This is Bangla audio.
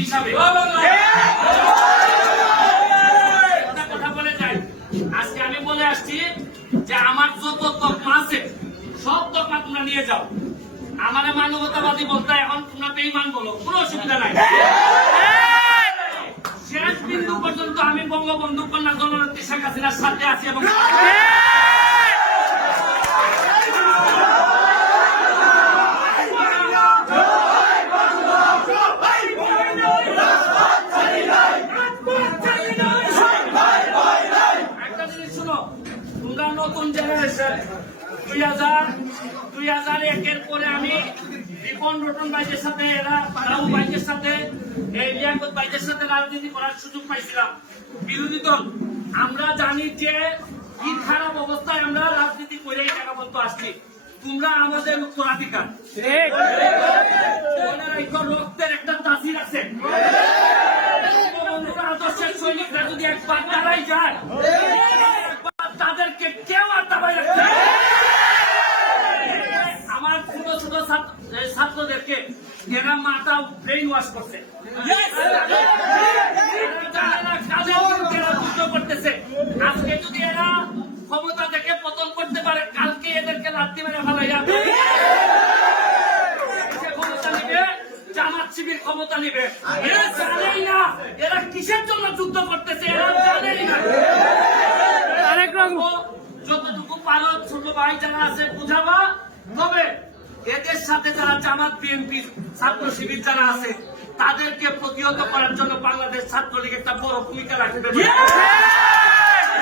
হিসাবে কথা বলে যাই। আজকে আমি বলে আসছি যে আমার যত তকমা আছে সব তকমা তোমরা নিয়ে যাও। আমার মানবতাবাদী বলতে এখন তোমরা বেঈমান বলো, কোনো অসুবিধা নাই। শেষ বিন্দু পর্যন্ত আমি বঙ্গবন্ধু কন্যা জননেত্রী শেখ হাসিনার সাথে আছি এবং একটা জিনিস শুনো, তোমরা নতুন জেনারেশন 2001-এর পরে আমি রিপন রতন ভাইদের সাথে রাহুল ভাইদের সাথে লিয়াকত ভাইদের সাথে রাজনীতি করার সুযোগ পাইছিলাম। বিরোধী দল আমরা জানি যে কি খারাপ অবস্থায় আমরা রাজনীতি করে এই টাকা পর্যন্ত আসছি। তোমরা আমাদের উত্তরাধিকার, রক্তের একটা তাসির আছে। আদর্শের সৈনিকরা যদি একবার দাঁড়াই যায় তাদেরকে কেউ আর দাবাই রাখতে আমার ছোট ছোট ছাত্রদেরকে এরা মাথা ব্রেইন ওয়াশ করছে, যুদ্ধ করতেছে। আজকে যদি এরা ক্ষমতা থেকে পতন করতে পারে, কালকে এদেরকে লাথি মেরে ফেলাইয়া ক্ষমতা নিবে, জামাত শিবির ক্ষমতা নিবে। এরা জানেই না এরা কিসের জন্য যুদ্ধ করতেছে, এরা জানেই না। যতটুকু পারো ছোট ভাই যারা আছে বুঝাবা, তবে এদের সাথে যারা জামাত বিএনপি ছাত্র শিবির যারা আছে তাদেরকে প্রতিহত করার জন্য বাংলাদেশ ছাত্রলীগ একটা বড় ভূমিকা রাখবে।